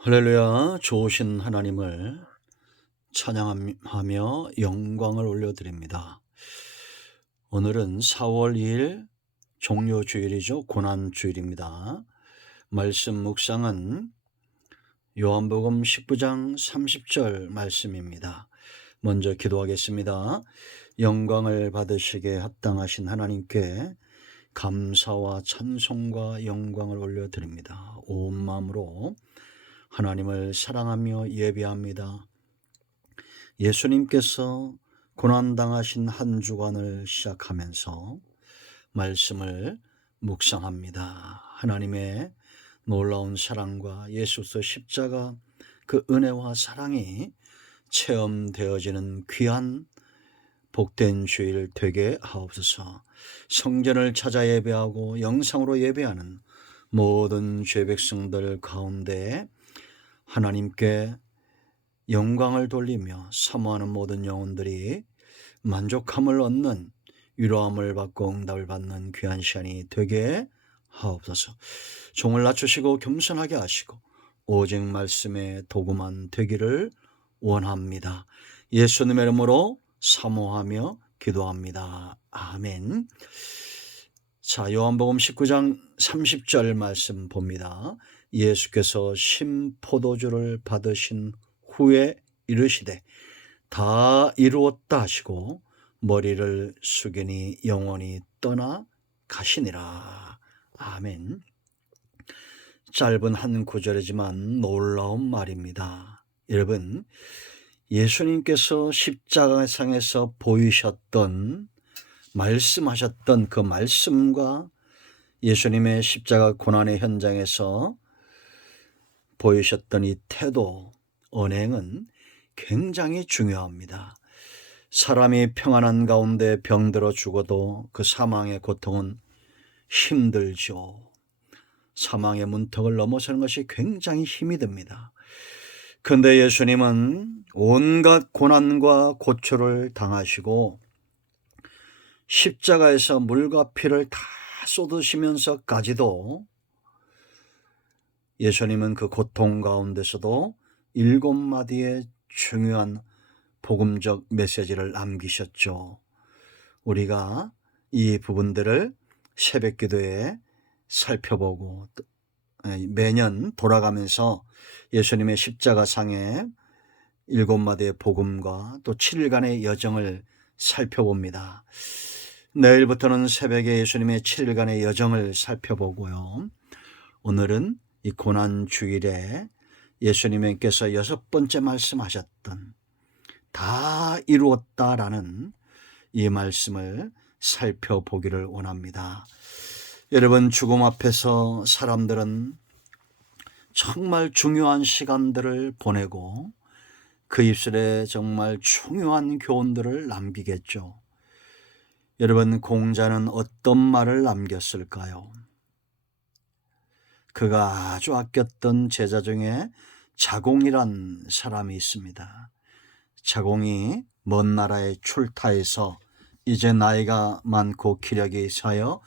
할렐루야. 좋으신 하나님을 찬양하며 영광을 올려드립니다. 오늘은 4월 2일 종료주일이죠. 고난주일입니다. 말씀 묵상은 요한복음 19장 30절 말씀입니다. 먼저 기도하겠습니다. 영광을 받으시게 합당하신 하나님께 감사와 찬송과 영광을 올려드립니다. 온 마음으로 하나님을 사랑하며 예배합니다. 예수님께서 고난당하신 한 주간을 시작하면서 말씀을 묵상합니다. 하나님의 놀라운 사랑과 예수서 십자가 그 은혜와 사랑이 체험되어지는 귀한 복된 주일 되게 하옵소서. 성전을 찾아 예배하고 영상으로 예배하는 모든 죄백성들 가운데 하나님께 영광을 돌리며 사모하는 모든 영혼들이 만족함을 얻는 위로함을 받고 응답을 받는 귀한 시간이 되게 하옵소서. 종을 낮추시고 겸손하게 하시고 오직 말씀에 도구만 되기를 원합니다. 예수님의 이름으로 사모하며 기도합니다. 아멘. 자, 요한복음 19장 30절 말씀 봅니다. 예수께서 신포도주를 받으신 후에 이르시되 다 이루었다 하시고 머리를 숙이니 영원히 떠나 가시니라. 아멘. 짧은 한 구절이지만 놀라운 말입니다. 여러분, 예수님께서 십자가상에서 보이셨던 말씀하셨던 그 말씀과 예수님의 십자가 고난의 현장에서 보이셨던 이 태도, 언행은 굉장히 중요합니다. 사람이 평안한 가운데 병들어 죽어도 그 사망의 고통은 힘들죠. 사망의 문턱을 넘어서는 것이 굉장히 힘이 듭니다. 그런데 예수님은 온갖 고난과 고초를 당하시고 십자가에서 물과 피를 다 쏟으시면서까지도 예수님은 그 고통 가운데서도 7마디의 중요한 복음적 메시지를 남기셨죠. 우리가 이 부분들을 새벽기도에 살펴보고 매년 돌아가면서 예수님의 십자가상의 7마디의 복음과 또 7일간의 여정을 살펴봅니다. 내일부터는 새벽에 예수님의 7일간의 여정을 살펴보고요. 오늘은 이 고난주일에 예수님께서 6번째 말씀하셨던 다 이루었다라는 이 말씀을 살펴보기를 원합니다. 여러분, 죽음 앞에서 사람들은 정말 중요한 시간들을 보내고 그 입술에 정말 중요한 교훈들을 남기겠죠. 여러분, 공자는 어떤 말을 남겼을까요? 그가 아주 아꼈던 제자 중에 자공이란 사람이 있습니다. 자공이 먼 나라에 출타해서 이제 나이가 많고 기력이 있어요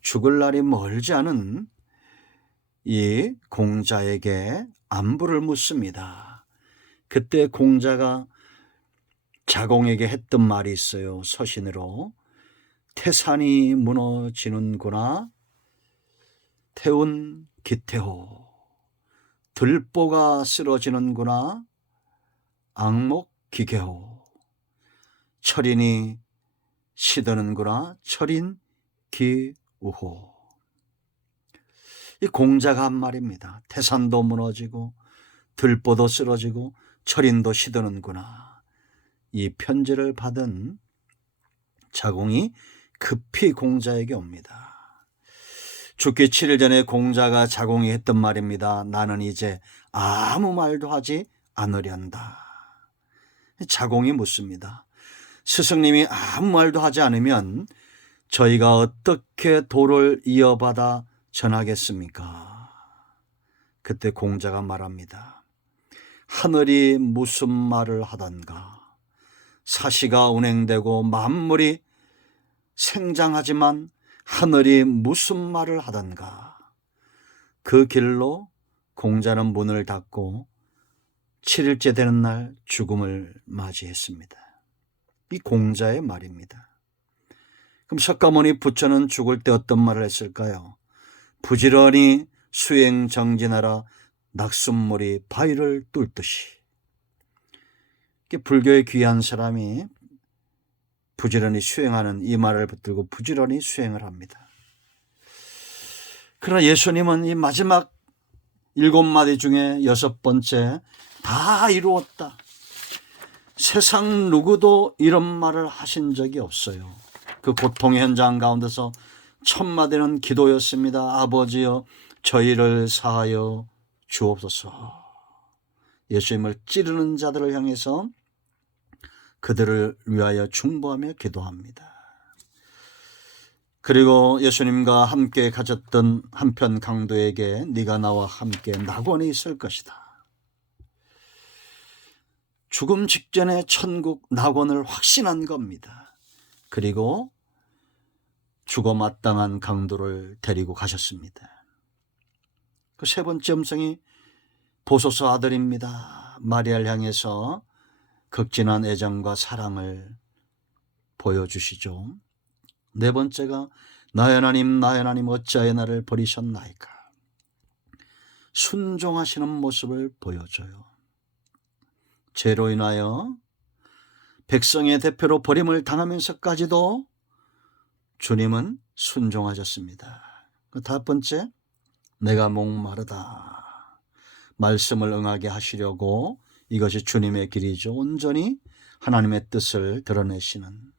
죽을 날이 멀지 않은 이 공자에게 안부를 묻습니다. 그때 공자가 자공에게 했던 말이 있어요. 서신으로 태산이 무너지는구나 태운 기태호 들보가 쓰러지는구나 악목 기계호 철인이 시드는구나 철인 기우호. 이 공자가 한 말입니다. 태산도 무너지고 들보도 쓰러지고 철인도 시드는구나. 이 편지를 받은 자공이 급히 공자에게 옵니다. 죽기 7일 전에 공자가 자공이 했던 말입니다. 나는 이제 아무 말도 하지 않으련다. 자공이 묻습니다. 스승님이 아무 말도 하지 않으면 저희가 어떻게 도를 이어받아 전하겠습니까? 그때 공자가 말합니다. 하늘이 무슨 말을 하던가 사시가 운행되고 만물이 생장하지만 하늘이 무슨 말을 하던가 그 길로 공자는 문을 닫고 7일째 되는 날 죽음을 맞이했습니다. 이 공자의 말입니다. 그럼 석가모니 부처는 죽을 때 어떤 말을 했을까요? 부지런히 수행 정진하라 낙숫물이 바위를 뚫듯이. 불교의 귀한 사람이 부지런히 수행하는 이 말을 붙들고 부지런히 수행을 합니다. 그러나 예수님은 이 마지막 7마디 중에 6번째 다 이루었다. 세상 누구도 이런 말을 하신 적이 없어요. 그 고통의 현장 가운데서 첫 마디는 기도였습니다. 아버지여 저희를 사하여 주옵소서. 예수님을 찌르는 자들을 향해서 그들을 위하여 중보하며 기도합니다. 그리고 예수님과 함께 가졌던 한편 강도에게 네가 나와 함께 낙원에 있을 것이다. 죽음 직전에 천국 낙원을 확신한 겁니다. 그리고 죽어 마땅한 강도를 데리고 가셨습니다. 그 세 번째 음성이 보소서 아들입니다. 마리아를 향해서 극진한 애정과 사랑을 보여주시죠. 네 번째가 나의 하나님 어찌하여 나를 버리셨나이까. 순종하시는 모습을 보여줘요. 죄로 인하여 백성의 대표로 버림을 당하면서까지도 주님은 순종하셨습니다. 그 다섯 번째, 내가 목마르다. 말씀을 응하게 하시려고 이것이 주님의 길이죠. 온전히 하나님의 뜻을 드러내시는.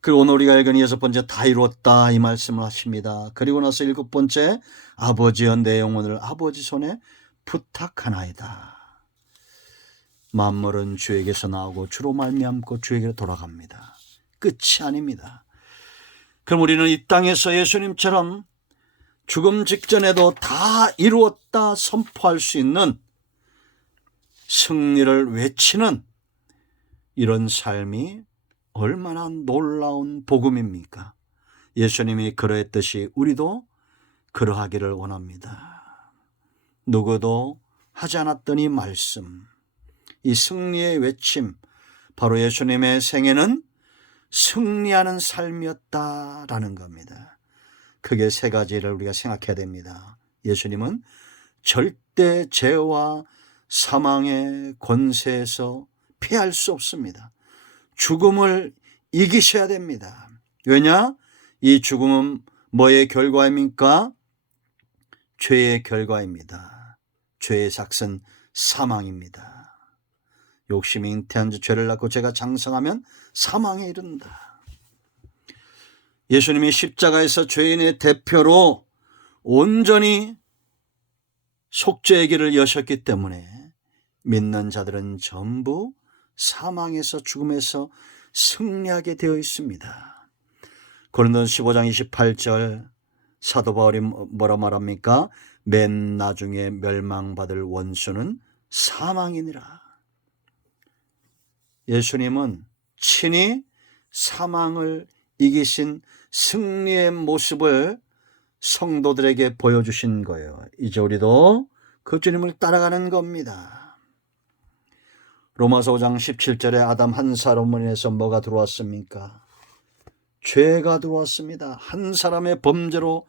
그리고 오늘 우리가 읽은 6번째 다 이루었다 이 말씀을 하십니다. 그리고 나서 7번째 아버지여 내 영혼을 아버지 손에 부탁하나이다. 만물은 주에게서 나오고 주로 말미암고 주에게로 돌아갑니다. 끝이 아닙니다. 그럼 우리는 이 땅에서 예수님처럼 죽음 직전에도 다 이루었다 선포할 수 있는 승리를 외치는 이런 삶이 얼마나 놀라운 복음입니까? 예수님이 그러했듯이 우리도 그러하기를 원합니다. 누구도 하지 않았던 이 말씀, 이 승리의 외침, 바로 예수님의 생애는 승리하는 삶이었다라는 겁니다. 크게 세 가지를 우리가 생각해야 됩니다. 예수님은 절대 죄와 사망의 권세에서 피할 수 없습니다. 죽음을 이기셔야 됩니다. 왜냐? 이 죽음은 뭐의 결과입니까? 죄의 결과입니다. 죄의 삭은 사망입니다. 욕심이 잉태한 지 죄를 낳고 죄가 장성하면 사망에 이른다. 예수님이 십자가에서 죄인의 대표로 온전히 속죄의 길을 여셨기 때문에 믿는 자들은 전부 사망에서 죽음에서 승리하게 되어 있습니다. 고린도서 15장 28절 사도 바울이 뭐라 말합니까? 맨 나중에 멸망받을 원수는 사망이니라. 예수님은 친히 사망을 이기신 승리의 모습을 성도들에게 보여주신 거예요. 이제 우리도 그 주님을 따라가는 겁니다. 로마서 5장 17절에 아담 한 사람에서 뭐가 들어왔습니까? 죄가 들어왔습니다. 한 사람의 범죄로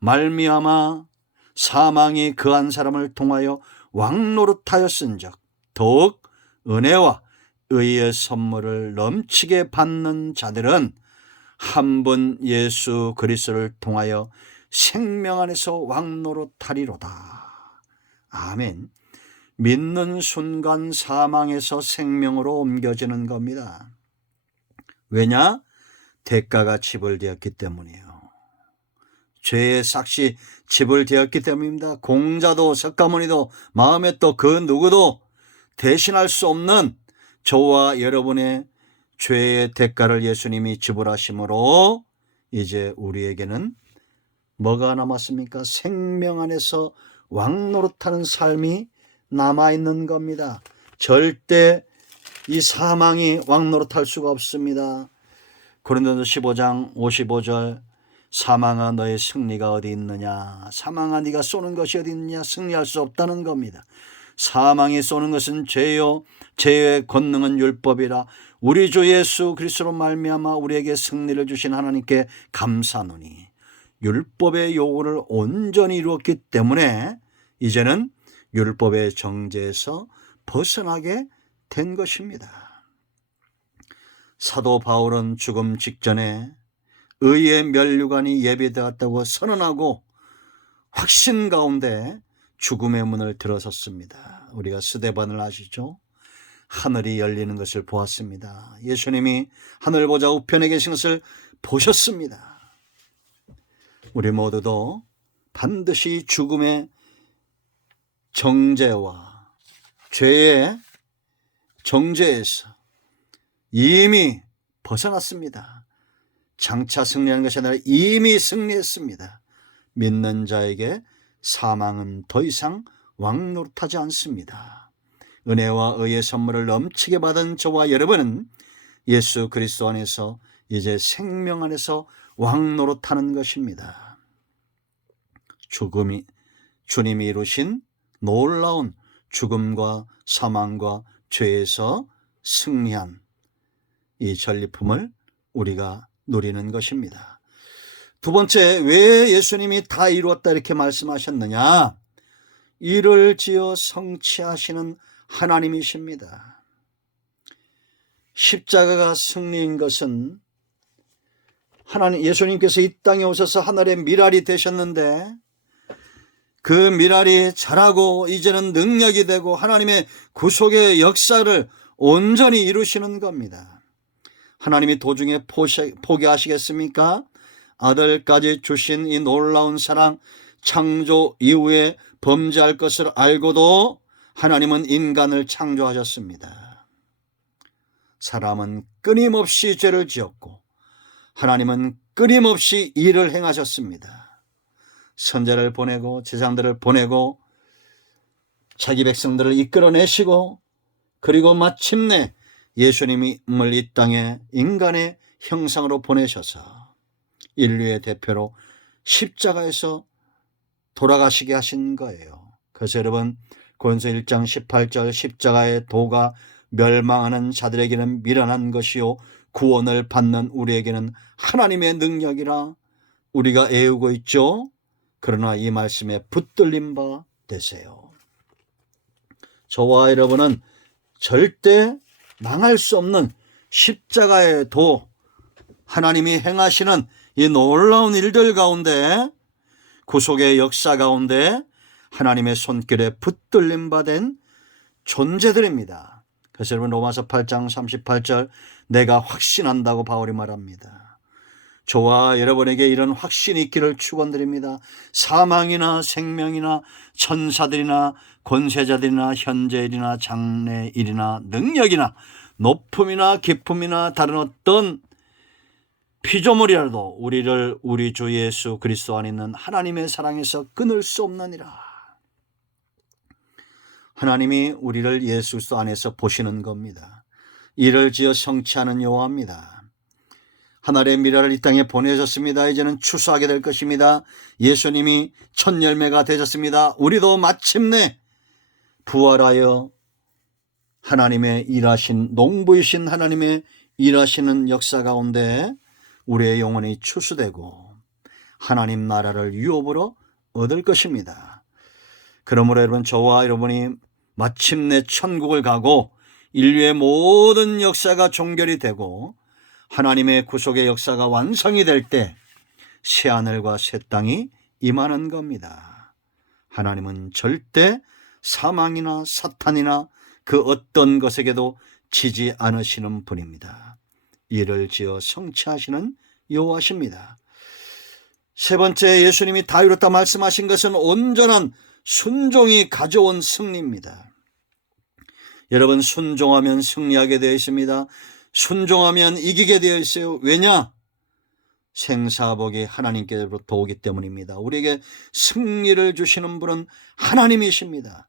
말미암아 사망이 그 한 사람을 통하여 왕노릇하였은즉 더욱 은혜와 의의 선물을 넘치게 받는 자들은 한 분 예수 그리스도를 통하여 생명 안에서 왕노릇하리로다. 아멘. 믿는 순간 사망에서 생명으로 옮겨지는 겁니다. 왜냐? 대가가 지불되었기 때문이에요. 죄의 삭시 지불되었기 때문입니다. 공자도 석가모니도 마음에 또 그 누구도 대신할 수 없는 저와 여러분의 죄의 대가를 예수님이 지불하심으로 이제 우리에게는 뭐가 남았습니까? 생명 안에서 왕노릇하는 삶이 남아있는 겁니다. 절대 이 사망이 왕노릇할 수가 없습니다. 고린도서 15장 55절 사망아 너의 승리가 어디 있느냐, 사망아 네가 쏘는 것이 어디 있느냐, 승리할 수 없다는 겁니다. 사망이 쏘는 것은 죄요 죄의 권능은 율법이라. 우리 주 예수 그리스도로 말미암아 우리에게 승리를 주신 하나님께 감사하노니 율법의 요구를 온전히 이루었기 때문에 이제는 율법의 정죄에서 벗어나게 된 것입니다. 사도 바울은 죽음 직전에 의의 면류관이 예비되었다고 선언하고 확신 가운데 죽음의 문을 들어섰습니다. 우리가 스데반을 아시죠? 하늘이 열리는 것을 보았습니다. 예수님이 하늘 보좌 우편에 계신 것을 보셨습니다. 우리 모두도 반드시 죽음의 정죄와 죄의 정죄에서 이미 벗어났습니다. 장차 승리하는 것이 아니라 이미 승리했습니다. 믿는 자에게 사망은 더 이상 왕노릇하지 않습니다. 은혜와 의의 선물을 넘치게 받은 저와 여러분은 예수 그리스도 안에서 이제 생명 안에서 왕노릇하는 것입니다. 주님이 이루신 놀라운 죽음과 사망과 죄에서 승리한 이 전리품을 우리가 누리는 것입니다. 두 번째, 왜 예수님이 다 이루었다 이렇게 말씀하셨느냐? 이를 지어 성취하시는 하나님이십니다. 십자가가 승리인 것은 예수님께서 이 땅에 오셔서 하늘의 미랄이 되셨는데 그 미랄이 자라고 이제는 능력이 되고 하나님의 구속의 역사를 온전히 이루시는 겁니다. 하나님이 도중에 포기하시겠습니까? 아들까지 주신 이 놀라운 사랑, 창조 이후에 범죄할 것을 알고도 하나님은 인간을 창조하셨습니다. 사람은 끊임없이 죄를 지었고 하나님은 끊임없이 일을 행하셨습니다. 선자를 보내고 제사장들을 보내고 자기 백성들을 이끌어내시고 그리고 마침내 예수님을 이 땅에 인간의 형상으로 보내셔서 인류의 대표로 십자가에서 돌아가시게 하신 거예요. 그래서 여러분 고린도서 1장 18절 십자가의 도가 멸망하는 자들에게는 미련한 것이요 구원을 받는 우리에게는 하나님의 능력이라 우리가 애우고 있죠. 그러나 이 말씀에 붙들린 바 되세요. 저와 여러분은 절대 망할 수 없는 십자가의 도, 하나님이 행하시는 이 놀라운 일들 가운데 구속의 역사 가운데 하나님의 손길에 붙들림 받은 존재들입니다. 그래서 여러분 로마서 8장 38절 내가 확신한다고 바울이 말합니다. 저와 여러분에게 이런 확신이 있기를 축원드립니다. 사망이나 생명이나 천사들이나 권세자들이나 현재일이나 장래일이나 능력이나 높음이나 깊음이나 다른 어떤 피조물이라도 우리를 우리 주 예수 그리스도 안에 있는 하나님의 사랑에서 끊을 수 없느니라. 하나님이 우리를 예수 그리스도 안에서 보시는 겁니다. 이를 지어 성취하는 여호와입니다. 하늘의 미랄을 이 땅에 보내셨습니다. 이제는 추수하게 될 것입니다. 예수님이 첫 열매가 되셨습니다. 우리도 마침내 부활하여 하나님의 일하신 농부이신 하나님의 일하시는 역사 가운데 우리의 영혼이 추수되고 하나님 나라를 유업으로 얻을 것입니다. 그러므로 여러분 저와 여러분이 마침내 천국을 가고 인류의 모든 역사가 종결이 되고 하나님의 구속의 역사가 완성이 될 때 새하늘과 새 땅이 임하는 겁니다. 하나님은 절대 사망이나 사탄이나 그 어떤 것에게도 지지 않으시는 분입니다. 이를 지어 성취하시는 여호와십니다. 세 번째, 예수님이 다 이뤘다 말씀하신 것은 온전한 순종이 가져온 승리입니다. 여러분 순종하면 승리하게 되어 있습니다. 순종하면 이기게 되어 있어요. 왜냐? 생사복이 하나님께로부터 오기 때문입니다. 우리에게 승리를 주시는 분은 하나님이십니다.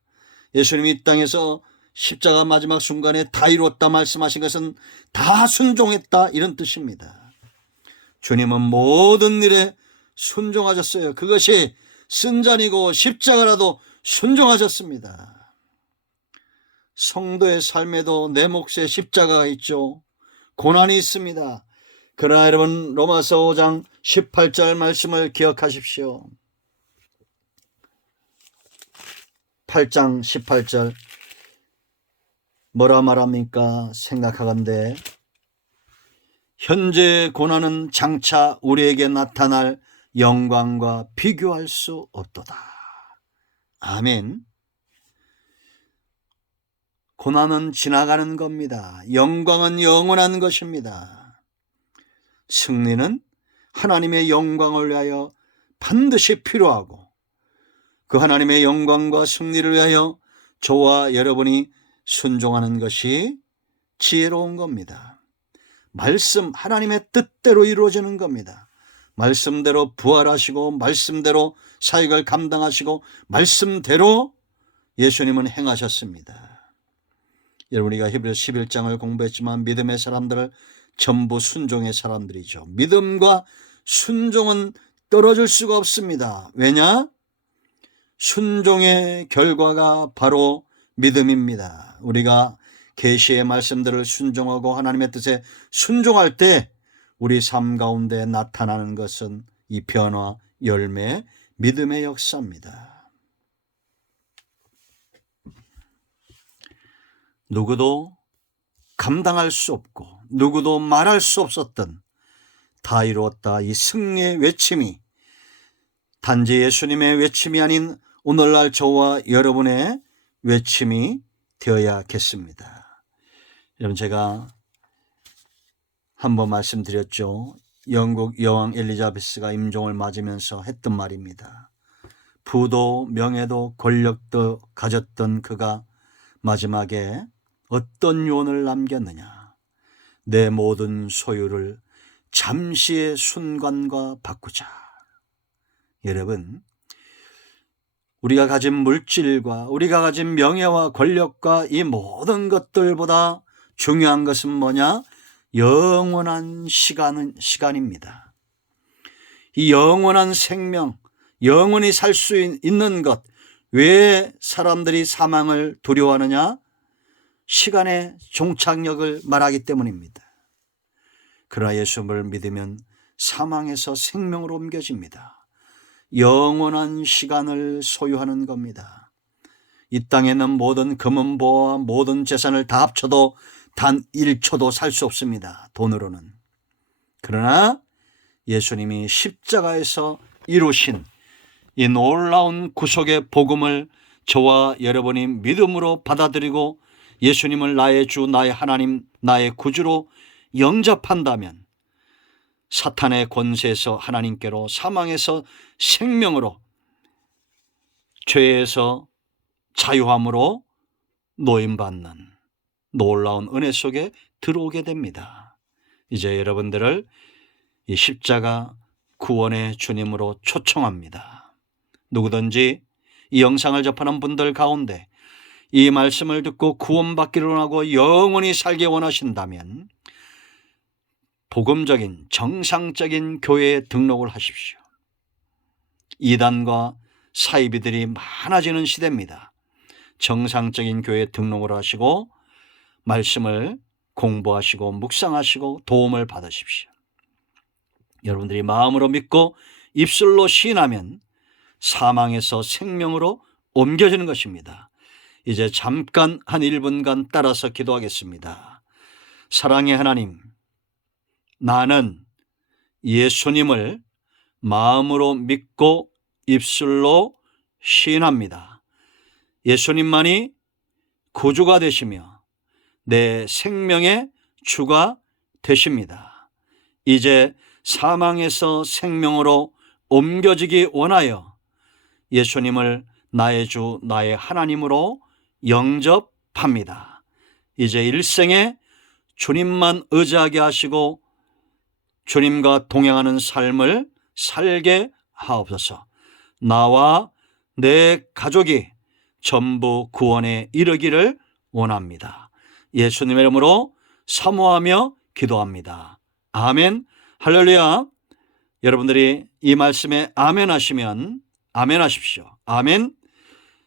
예수님이 이 땅에서 십자가 마지막 순간에 다 이루었다 말씀하신 것은 다 순종했다 이런 뜻입니다. 주님은 모든 일에 순종하셨어요. 그것이 쓴잔이고 십자가라도 순종하셨습니다. 성도의 삶에도 내 몫에 십자가가 있죠. 고난이 있습니다. 그러나 여러분, 로마서 5장 18절 말씀을 기억하십시오. 8장 18절 뭐라 말합니까? 생각하건대 현재 고난은 장차 우리에게 나타날 영광과 비교할 수 없도다. 아멘. 고난은 지나가는 겁니다. 영광은 영원한 것입니다. 승리는 하나님의 영광을 위하여 반드시 필요하고 그 하나님의 영광과 승리를 위하여 저와 여러분이 순종하는 것이 지혜로운 겁니다. 말씀, 하나님의 뜻대로 이루어지는 겁니다. 말씀대로 부활하시고 말씀대로 사역을 감당하시고 말씀대로 예수님은 행하셨습니다. 여러분, 우리가 히브리서 11장을 공부했지만 믿음의 사람들을 전부 순종의 사람들이죠. 믿음과 순종은 떨어질 수가 없습니다. 왜냐? 순종의 결과가 바로 믿음입니다. 우리가 계시의 말씀들을 순종하고 하나님의 뜻에 순종할 때 우리 삶 가운데 나타나는 것은 이 변화, 열매, 믿음의 역사입니다. 누구도 감당할 수 없고 누구도 말할 수 없었던 다 이루었다 이 승리의 외침이 단지 예수님의 외침이 아닌 오늘날 저와 여러분의 외침이 되어야겠습니다. 여러분, 제가 한번 말씀드렸죠. 영국 여왕 엘리자베스가 임종을 맞으면서 했던 말입니다. 부도 명예도 권력도 가졌던 그가 마지막에 어떤 유언을 남겼느냐. 내 모든 소유를 잠시의 순간과 바꾸자. 여러분, 우리가 가진 물질과 우리가 가진 명예와 권력과 이 모든 것들보다 중요한 것은 뭐냐? 영원한 시간입니다. 이 영원한 생명, 영원히 살 수 있는 것, 왜 사람들이 사망을 두려워하느냐? 시간의 종착역을 말하기 때문입니다. 그러나 예수를 믿으면 사망에서 생명으로 옮겨집니다. 영원한 시간을 소유하는 겁니다. 이 땅에 있는 모든 금은보와 모든 재산을 다 합쳐도 단 1초도 살 수 없습니다. 돈으로는. 그러나 예수님이 십자가에서 이루신 이 놀라운 구속의 복음을 저와 여러분이 믿음으로 받아들이고 예수님을 나의 주, 나의 하나님, 나의 구주로 영접한다면 사탄의 권세에서 하나님께로, 사망에서 생명으로, 죄에서 자유함으로 노임받는 놀라운 은혜 속에 들어오게 됩니다. 이제 여러분들을 이 십자가 구원의 주님으로 초청합니다. 누구든지 이 영상을 접하는 분들 가운데 이 말씀을 듣고 구원받기를 원하고 영원히 살기 원하신다면 복음적인 정상적인 교회에 등록을 하십시오. 이단과 사이비들이 많아지는 시대입니다. 정상적인 교회에 등록을 하시고 말씀을 공부하시고 묵상하시고 도움을 받으십시오. 여러분들이 마음으로 믿고 입술로 시인하면 사망에서 생명으로 옮겨지는 것입니다. 이제 잠깐 한 1분간 따라서 기도하겠습니다. 사랑의 하나님, 나는 예수님을 마음으로 믿고 입술로 시인합니다. 예수님만이 구주가 되시며 내 생명의 주가 되십니다. 이제 사망에서 생명으로 옮겨지기 원하여 예수님을 나의 주, 나의 하나님으로 영접합니다. 이제 일생에 주님만 의지하게 하시고 주님과 동행하는 삶을 살게 하옵소서. 나와 내 가족이 전부 구원에 이르기를 원합니다. 예수님의 이름으로 사모하며 기도합니다. 아멘. 할렐루야. 여러분들이 이 말씀에 아멘 하시면 아멘 하십시오. 아멘.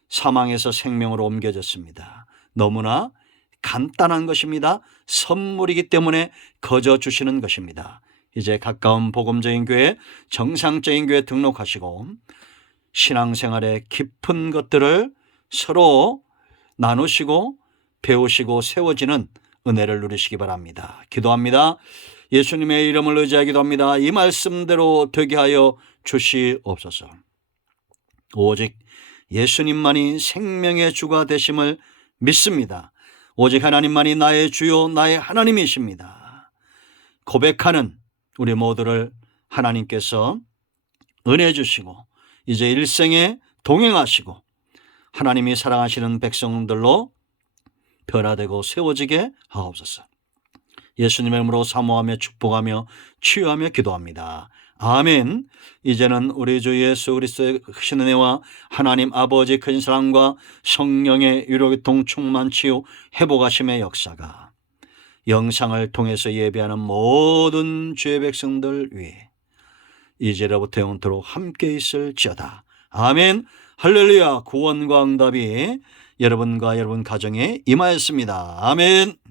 사망에서 생명으로 옮겨졌습니다. 너무나 간단한 것입니다. 선물이기 때문에 거저 주시는 것입니다. 이제 가까운 복음적인 교회, 정상적인 교회 등록하시고 신앙생활의 깊은 것들을 서로 나누시고 배우시고 세워지는 은혜를 누리시기 바랍니다. 기도합니다. 예수님의 이름을 의지하여 기도합니다. 이 말씀대로 되게 하여 주시옵소서. 오직 예수님만이 생명의 주가 되심을 믿습니다. 오직 하나님만이 나의 주요 나의 하나님이십니다. 고백하는 우리 모두를 하나님께서 은혜 주시고 이제 일생에 동행하시고 하나님이 사랑하시는 백성들로 변화되고 세워지게 하옵소서. 예수님의 이름으로 사모하며 축복하며 치유하며 기도합니다. 아멘. 이제는 우리 주 예수 그리스도의 크신 은혜와 하나님 아버지 큰 사랑과 성령의 유로교통 충만 치유 회복하심의 역사가 영상을 통해서 예배하는 모든 주의 백성들 위해 이제로부터 영원토록 함께 있을지어다. 아멘. 할렐루야. 구원과 응답이 여러분과 여러분 가정에 임하였습니다. 아멘.